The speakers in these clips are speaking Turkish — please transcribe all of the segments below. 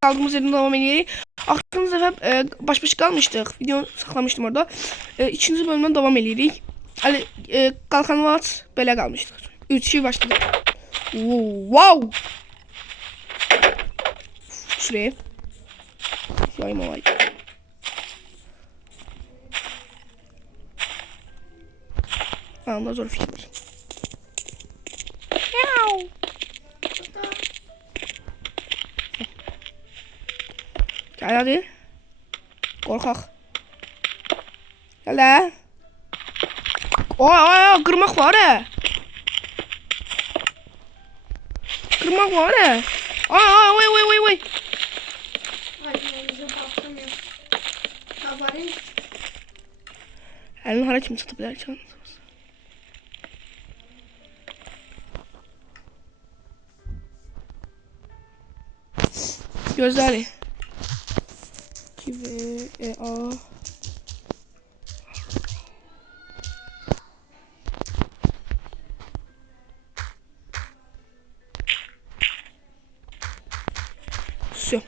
kaldığımız yerden devam edelim. Aklınız sefer baş kalmıştık. Video saklamıştım orada. İkinci bölümden devam edirik. Ali kalkanı at, belə kalmıştık. 3-2 başladı. Wow! Şuraya. Yayma var. Anında zor fikir. Gel hadi. Korkak. Gel la. Oy kırmak var ya. Kırmak var ya. Oy. Elini hara kim tutabilir ki? Gözleri. Gibi a. Su.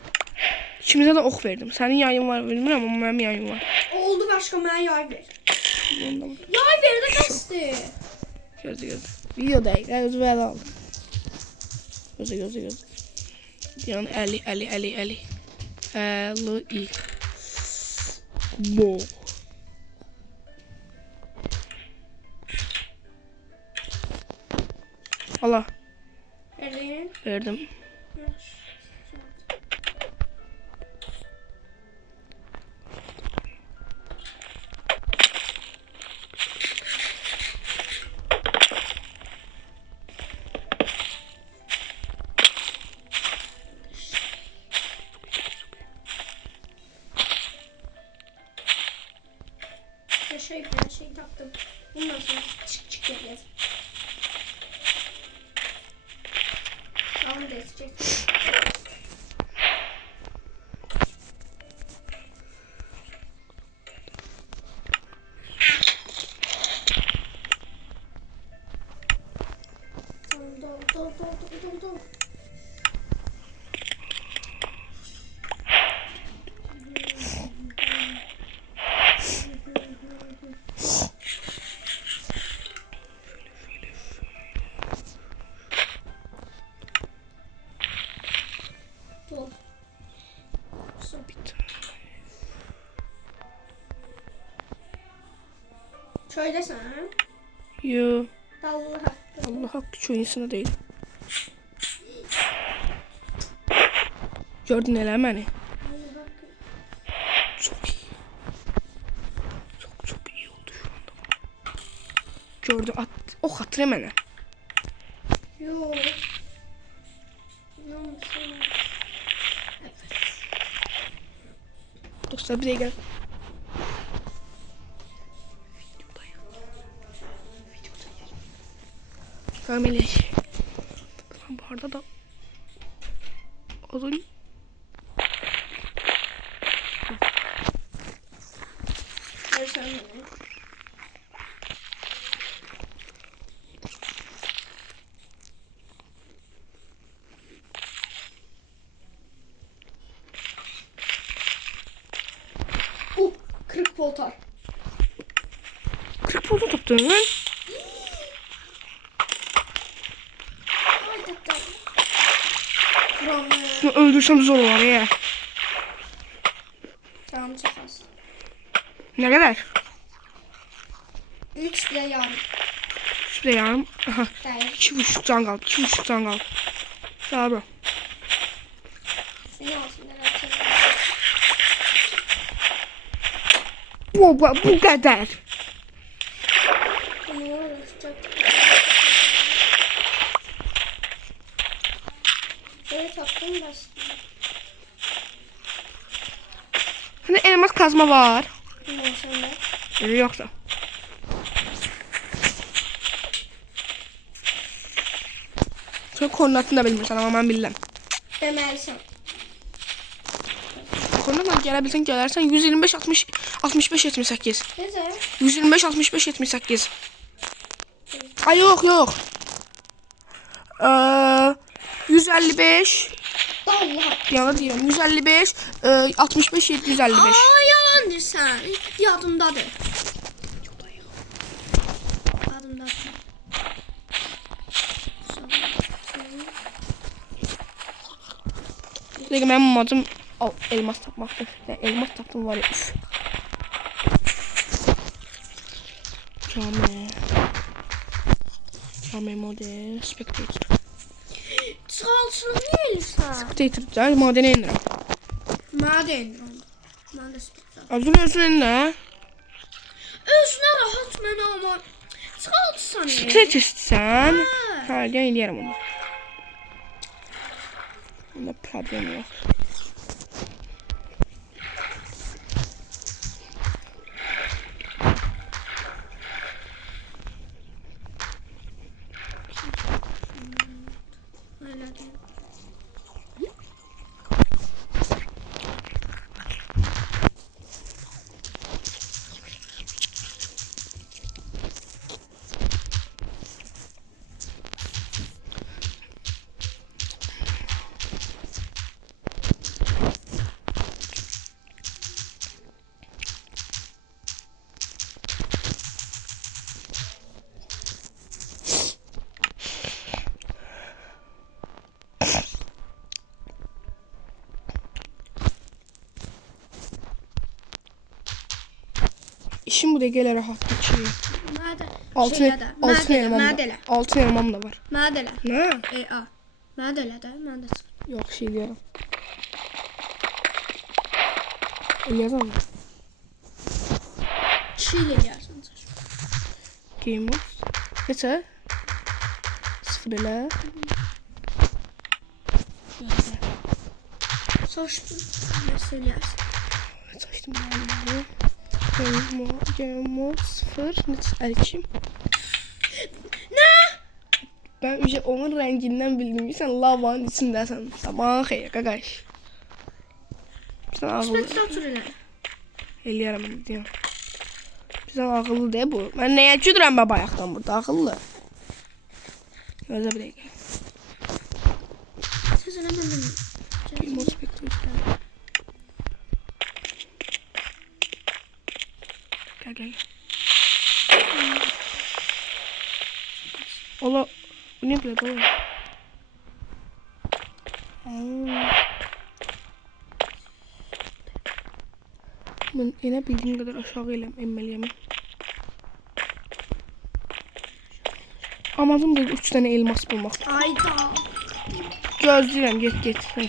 İkimize de ok verdim. Senin yayın var bilmiyorum ama benim yayın var. Oldu başka mənə yay ver. Yay ver də qəsdi. Gözü. Video değil. Gözü ver al. Gözü. Diyan Ali. L-I. Bo. Allah. Verdim. Şey taktım. Bundan sonra çık geliyor. Tamam desecek. Dol. Şöylesin ha? Yo. Allah hakkı çoğu insana değil. Gördün elə beni. Çok iyi. Çok iyi oldu şu anda. Gördün ok atır mənə. Yo. Dostlar bir de gel. Tamam eleş. Bu arada da odun. Bu 40 voltar. 40 volta topladın lan. Şunu öldürsem zor olur ya. Tamam çok az. Ne kadar? 3 bile yarım. Şuraya yarım. Aha. Değil. 2,5 can kaldı. 2,5 can kaldı. Sağ ol. Senin olsun. Bu kadar. Evet taktım başladım. Hani elmas kazma var. Bilmiyorum sen de. Öyle yoksa. Sen koordinatını da bilmirsən ama ben bilirəm. Demelisin. Koordinatla gelebilirsən gələrsən 125 60 65 78. Güzel. 125 65 78. Ay yok. 155 Allah. Yana deyirəm 155, 65, 755. Yalan deyirsən. Yadımdadır. Yadımdadır. Dəqiqə mənim amacım elmas tapmaqdır. Elmas tapdım var ya. Üf. Cami model, spectator. Çalsın neyirsən? Spectator, cari madene indirəm. Mənə də indir onu. Mən də spiklər. Azul ölsün nə? Özünə rahat mənə ama. Çalsın ya. Stretch istəyirsən? Hə, gəl eləyərəm onu. Bunda problem yox. Öyle değil. İşim bu dəqiqə rahat keçir. Mədə. Altın elmam Mənə da. də elə. Altın elmam da var. Mənə də elə. Nə? A. Mənə də elə də. Mən də çıxır. Yox, şey deyirəm. Eləyəcəm mi? Çiğ eləyərsən. Game mode. Neçə? 0 elə. Saçma. Nasıl eləyərsən? Açdım ben. Game mode 0. Neçə? 52. Nə? Ben bir şey onun renginden bildim. Sen lavanın içindesin. Tamam xeyr, qaqaş. Sen ağıllı. Spectator elə. Eləyərəm onu deyəm. Bizden ağıllı değil bu. Ben neye güdürəm bə bayaqdan burada ağıllı. Gözlə bir dəqiqə. Siz elə məndən. Game mode spectator. Gel. Ola, bu ne böyle oğlum? Ben yine bildiğim kadar aşağı inmeliyim. Amacım da 3 tane elmas bulmak. Ayda. Gözləyirəm, get. Gəl.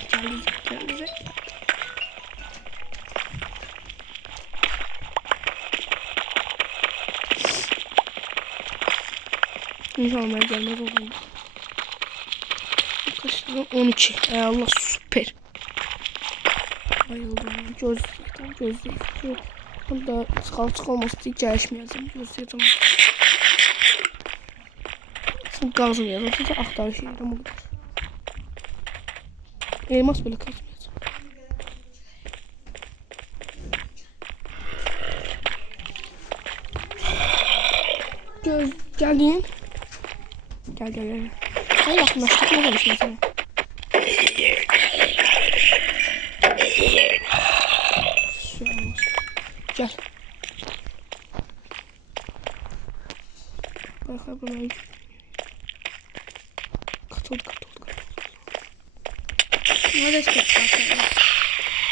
İnşallah mənə gəlməz olayım. Kaçtı? 12. Allah süper. Bayıldım. Gözləyir. Burada çıxalması deyil, gəlişməyəcəm. Gözləyəcəm. Şimdi qazmayacam. Sizə axtarış edirəm o qədər. Elmas belə qazmayacam. Gəldin. Gel. Sen yakınlaştık ne demiş mesela? Gel. Bak buraya. Katıl. Nə də spectator.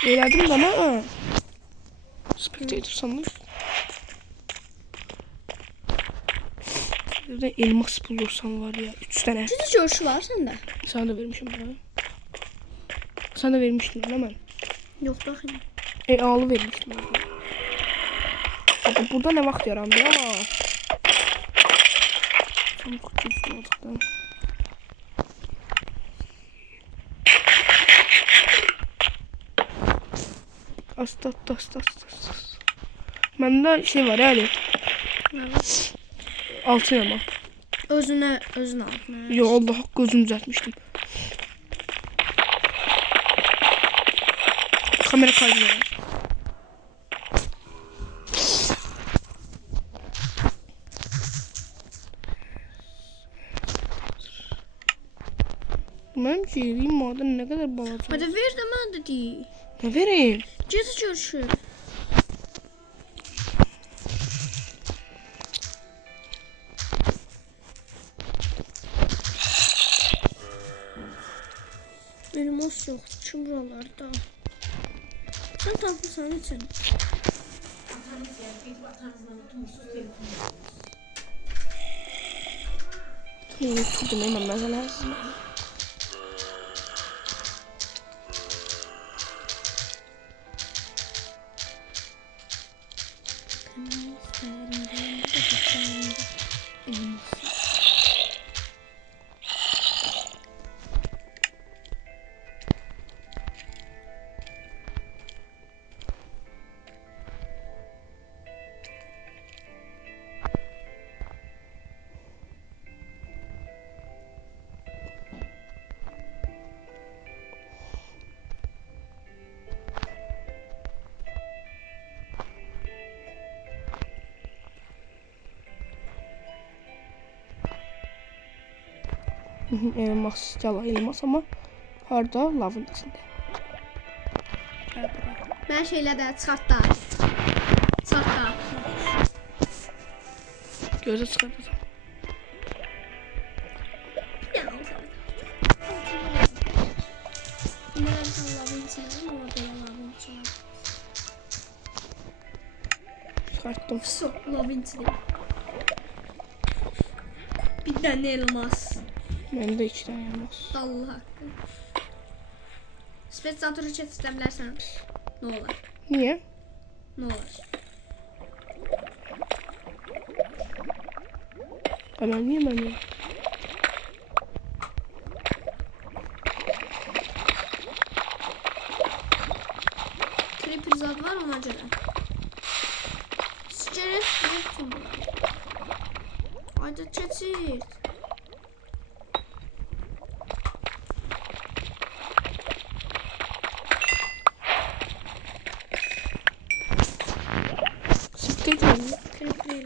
Elədim də mən. Spectator sandım. Burada elmas bulursan var ya 3 tane. Cüce coşu var səndə. Sana da vermişim bana. Sana da vermiştim lan ben. Yox da xeyr. Alı vermiştim. Bakın burada ne vaxt yarandı ya. Tam kutusu oldu. Asta. Bende şey var yani. Evet. Altın elma. Özünə al. Yo Allah gözümü düzeltmiştim. Kamera kaydı var. Benim Gireyim maden ne kadar balaca. Hadi ver de mən də deyim. Ne vereyim? Gecə görüşür. Elmas yox, kim buralarda? Sən tapmısan için. Tuttum hemen mesela. Elmas, cala elmas ama harda lavın içinde. Mən şeylə də çıxart da. Çıxart da. Gözə çıxartacağım. Çıkarttım. Lavın içində. Bir dənə elmas. Bende 2 tane elmas. Allah haqqı. Spetsatoru çət istə bilərsən. Nə olar? Niye? Nə olar? Hemen niye ben niye? Creeper zad var ona görə. Skelet yoxdur. Ayda keçir. Sıktıydı mı? Creeper.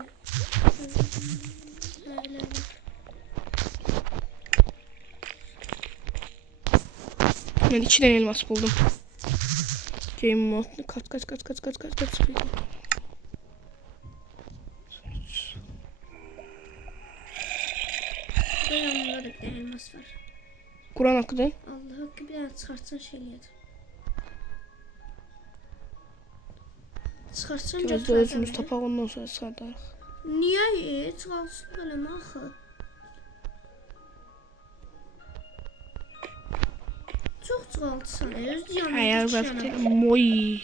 Ben 2 tane elmas buldum. Game mode. Kaç. Yanında da bir dənə elmas var. Kur'an hakkı değil. Allah haqqı bir dənə çıxartsan şey eləyəcək. Çıxartsan Biraz da götürəcəm. özümüz tapak ondan sonra sardarıq. Niyə heç? Qalsın eləmə axı. Çox çıxaltsan, öz yanında Hayal düşənə. vakti. Moy.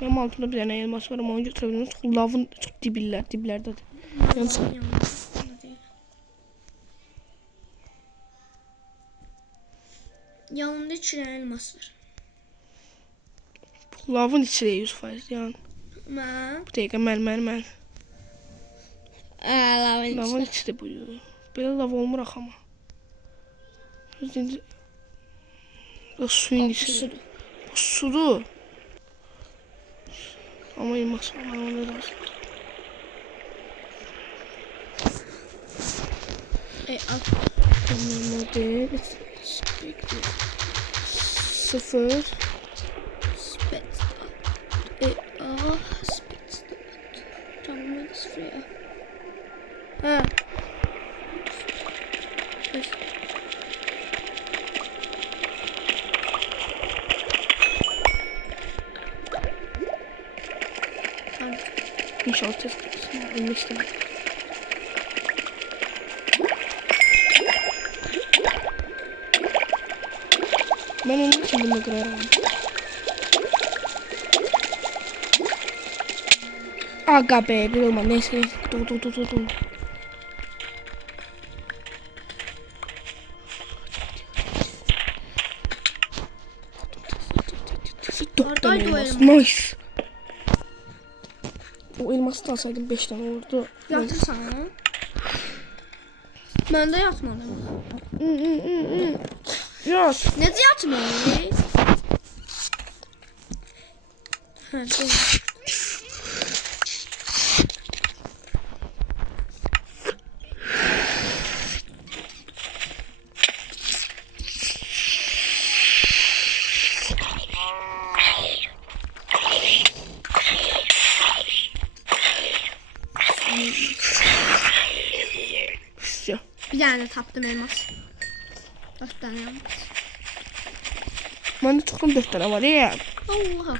Benim altımda bir tane elmas var ama onu götürebilirim. Çok lavın çok diblerde. Yalnız Yanında 2 dənə elmas var. lavın içi de 100% yani. Mən? Bu dakika mən. Lavın Lavın içi de bu. Böyle lav olmur axı ama. Şimdi suyun içi. Bu sudur. Ama elmas var. Bana onu lazım. Al. Model. Sıfır. Spets. Spets. Tamam, ben sıfıraya. Ha. İnşallah test kısmı ölmüştüm. Ben onun için bunu kırarım. Aga be bir olma neyse. Dur. Oradaydı o elmas. Nice. O elması da alsaydım 5 tane olurdu. Yatırsan. Mən də yatmadım. Yat. Necə yatmayız? dənə tapdım elmas. 4 dənə elmas. Məndə çoxdan 4 dənə var ya. Allah.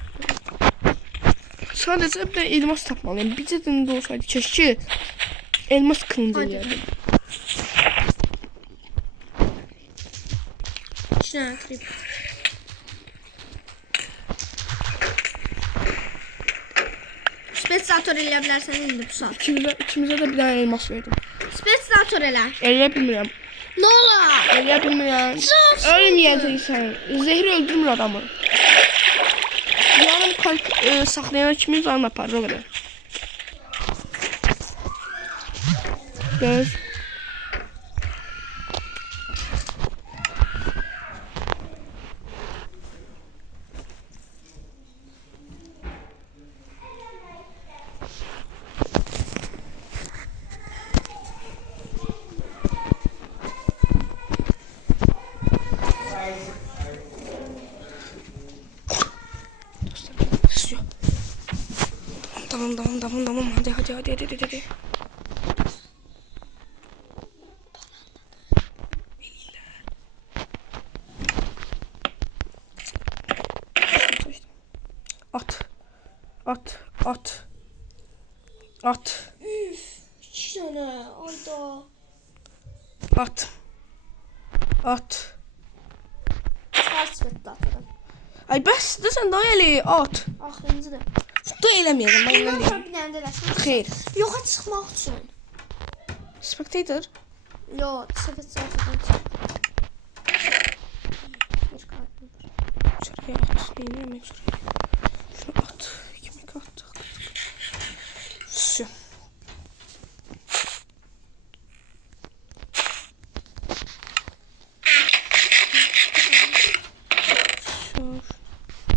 Sadəcə bir elmas tapmalıyım. Bircə dənə də olsaydı keşke elmas kılıncı Hadi. yerdim. 2 dənə creeper. Spesiator elə bilərsən indi bu saat. İkimizə də bir dənə elmas verdim. Spesiator elə. Eləyə bilmirəm. Nə olar? Eləyə bilmirəm. Sus! Ölməyəcəksən. Zehir öldürmür adamı. Yarım kalp saxlayana kimi canını aparır o qədər. Göz. Tamam. Hadi. At. Üf. 2 dənə. Ayda. At. Çıxar spesiatordan. Ay bəs sən daha elə at. Axırıncıdır. Da eləməyəcəm mən Bundan sonra eləməyəcəm. bir dənə də eləsən. Xeyr. Yoxa çıxmaq üçün. Spectator. Yox, spesiatordan çıx. Bir qaldım. Şuraya at. Neyin yemek şuraya. Şunu at. Yemek attık. Все.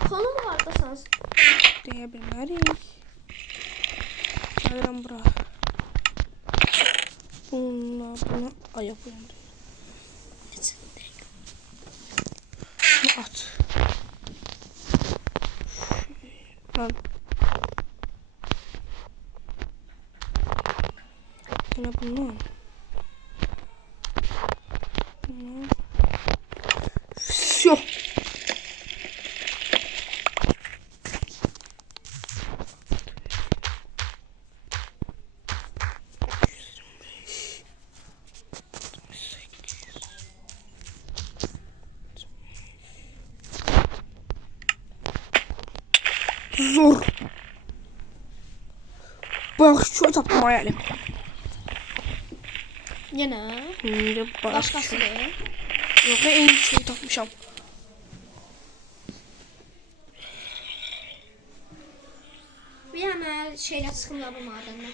Konu mu var da sen? Diyebiliriz. Gelin bura. Buna ayak uyandı. Şunu at. Lan. Yine bunu. Все. Zor. Bak şu taptım hayalim. Yine. Şimdi bak. Başkası değil. Yok en iyi şeyi tapmışam. Bir hemen şeyle çıkımla bu madenden.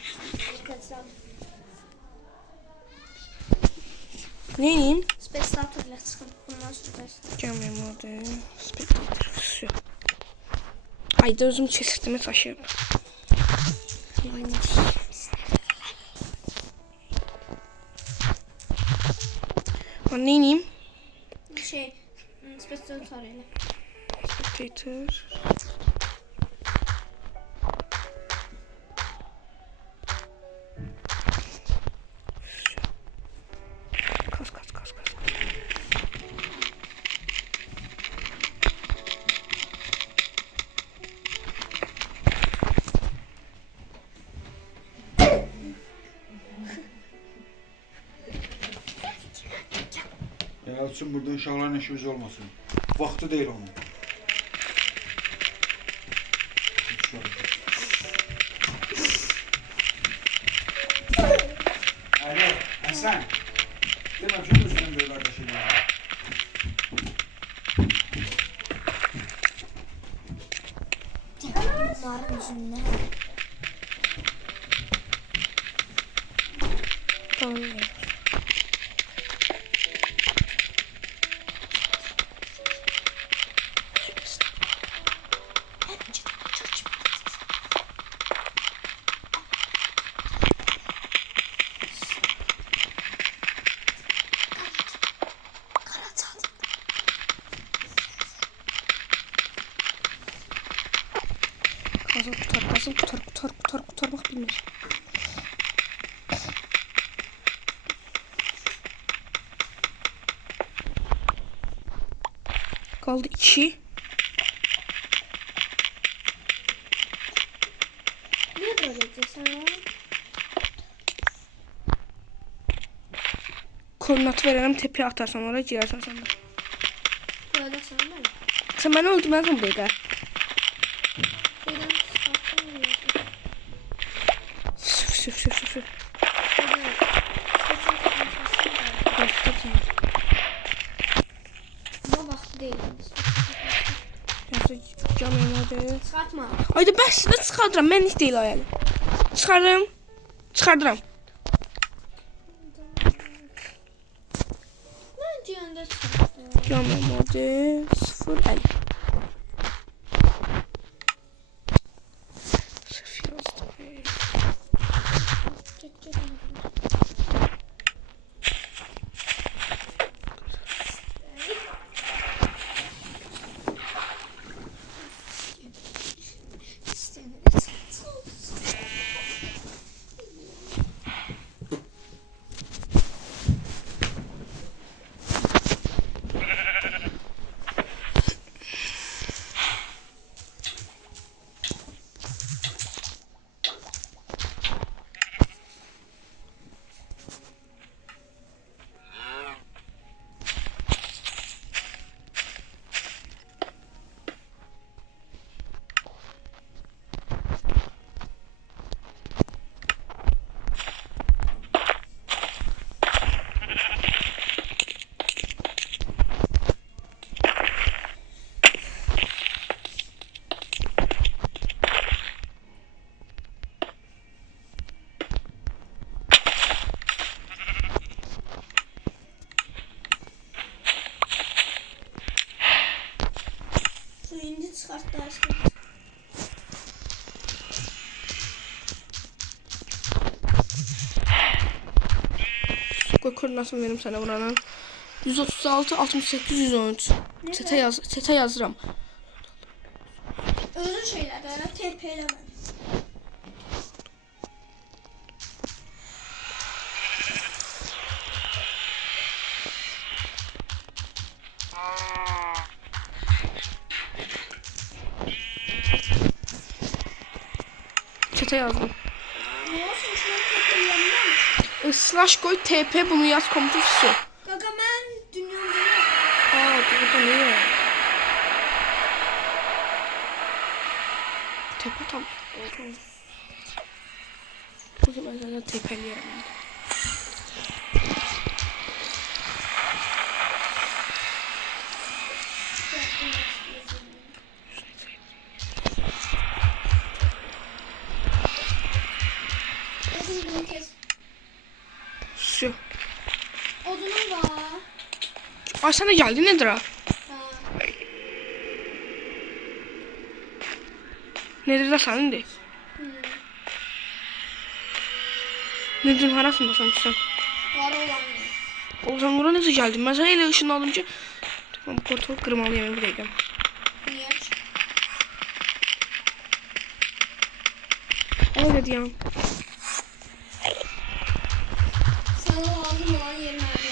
Neyim? Spesiatorla çıkım. Bundan sonra Gelmeyeyim orada. Spectator. Все. Ay da özüm çeşitimi taşıyıp. Ben neyim? şey spesiatorla. Spectator. Kas. Yalçın burada uşaqların işimiz olmasın. Vaxtı deyil onun. Alo, Həsən. Deməm ki, özündən böyle qardaşım var. Bunların yüzünden. Tamam. Kazın kurtarmak bilmir. Kaldı 2. Niye böyle edeceksin? Koordinat veririm, tepeye atarsan oraya girersen sen de. Böyle sana mı? Sen beni öldürmezsin bu dakika. Neden satılmıyorsun? Süf. Bu vakti değil. Cam yanadı. Çıkartma. Ayda ben size çıkardıram. Ben hiç değil ayağım. Çıkardıram. Ne diyorsun da çıkartma? Cam yanadı. 0 50. Sıfır yazdım. Şimdi çıkart da işte. Koordinatını verim sana buranın. 136 68 113. Çete yazıram. Özür şeyler de TP'leme. Çete yazdım. Ne olsun şuna TP'leme. Slash koy TP bunu yaz komutu su. Gaga ben dünyada Burada niye? TP tam. Bugün ben zaten TP'liyorum. odunu kes. Su. Odunum var. Ay sana geldi nedir ha? Ha. Nedir de senin de? Nedir harasında sanki sen? Var olan ya. O zaman buraya nasıl geldin? Ben sana öyle ışınlandım ki. Tamam portal kırmalı yemeği buraya geldim. Niye? Öyle diyeyim. Sana lazım olan yerine aldım.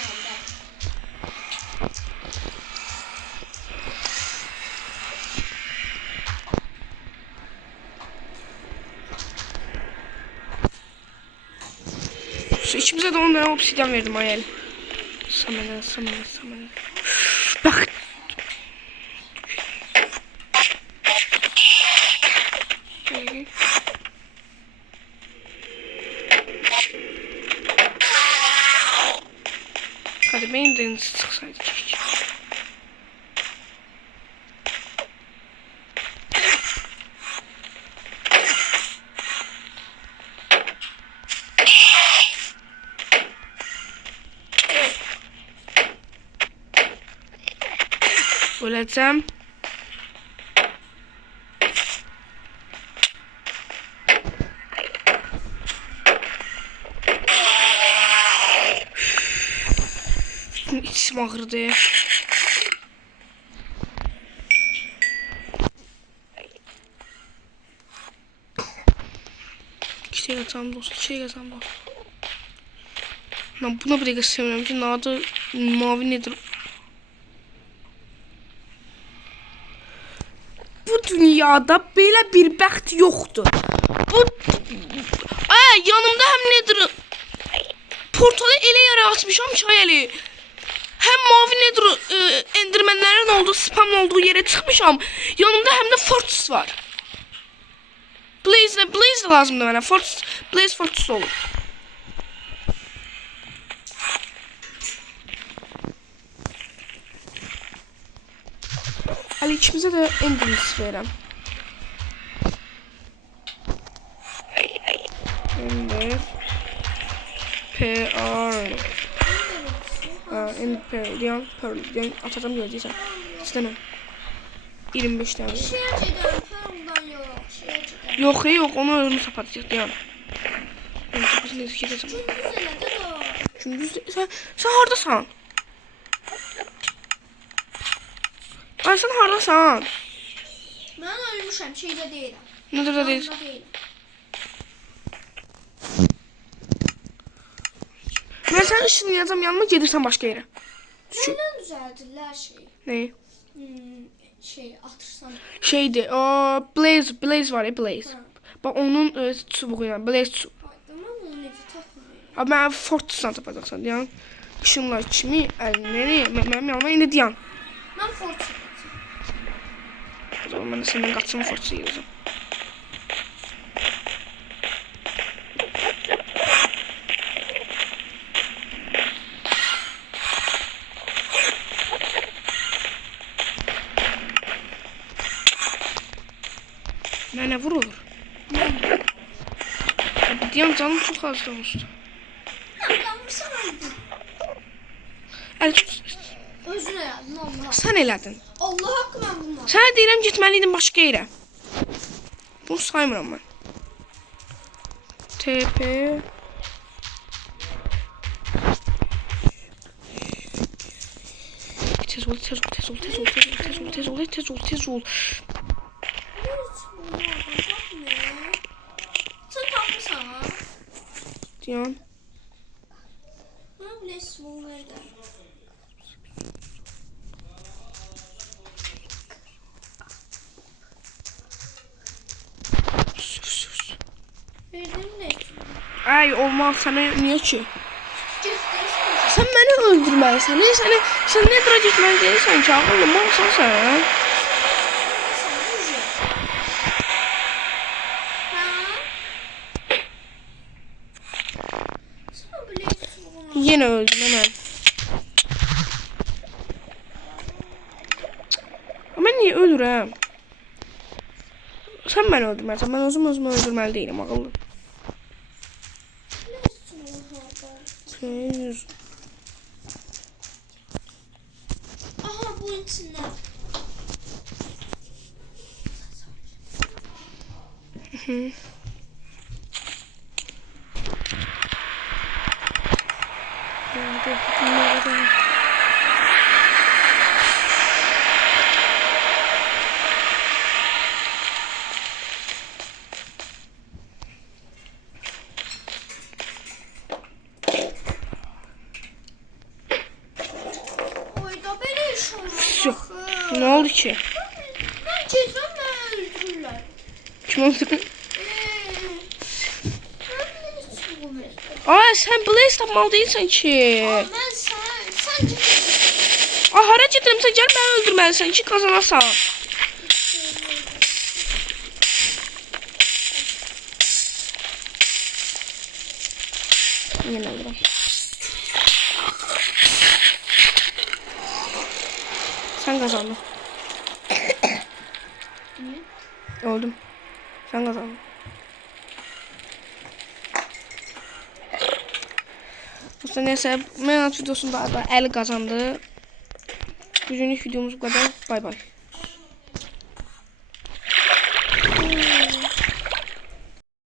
Şu içimize de 10 tane obsidyen verdim hayal. Samana. Bak. Hadi benim denizi çıksaydı keşke. Öleceğim. İçim ağrıdı. İki yatağım dost, iki yatağım dost. Lan buna bile göstermiyorum ki adı mavi nedir? bu dünyada belə bir bəxt yoxdur. Bu yanımda həm nedir? Portalı elə yara açmışam ki, Əli. Həm mavi nedir? Endirmenlərin olduğu, spam olduğu yere çıxmışam. Yanımda həm də Fortress var. Blaze lazımdır mənə. Blaze Fortress olur. Əli, ikimizə də Enderman verirəm. Ender PR Ender Pearl atacağım, görəcəksən. İstənə 25 tane. Şeye gidelim. Pearl'dan yok. Şeye gidelim. Yox, onu özümüz sapatacaq, dayan. Onu sapatacaq, neyse gedəcəm. Gündüz elədi o. Gündüz, sən hardasan? Ay, sən hardasan? Ben ölmüşəm, şeydə deyiləm. Nədir də deyil? Yanında deyiləm. Mən sən ışınlayacağım, yanıma gedirsən başqa yerə. Neden düzeltirler şeyi? Neyi? Şey atırsan. Şeydir, o Blaze var ya, Blaze. Ha. Bax onun çubuğuyla, Blaze çubuğu. Ay, tamam onu necə tapmayayım? Abi mən Fortress'dan tapacaqsan, dayan. Işınlar kimi əlləri, mənim yanıma indi dayan. Ben Fortnite. O zaman mən də səndən qaçsın Fortress'a girəcəm. Mənə vurur. Deyəm, canım çox az olmuşdu. Ben vursam öldüm. Özün elədin Allah. Sən elədin. Allah haqqı mən vurmadım. Sənə deyirəm, getməliydin başqa yerə. Bunu saymıram mən. TP Tez ol. Hiç vurmadım, tapmıyor. Sen tapmışsan ha? Diyan. Ben bile small verdim. Verdim ne? Ay, olmaz, sənə niyə ki? Cidden Sən məni öldürməlisən. Sən nə dira getməli deyilsən ki, ağıllı malsan sən. Yenə öldüm hemen. Mən niyə ölürəm? Sən məni öldürməlisən. Mən özümü öldürməli deyiləm, ağıllı. Aha bu içinde. Oyda böyle iş olmaz. Yok. Ne oldu ki? Ben cezam ben öldürürler. Kim öldürdü? Ben hiç vurmuyorum. Ay, sən Blaze tapmalı deyilsən ki. Ben sen Ay, hara gedirəm, sən gəl məni öldürməlisən ki, qazanasan. Yenə ölürəm. Sən qazandın. Öldüm. Sən qazandın. Neyse, mən videosunda Əli qazandı. Bugünlük videomuz bu kadar. Bay bay.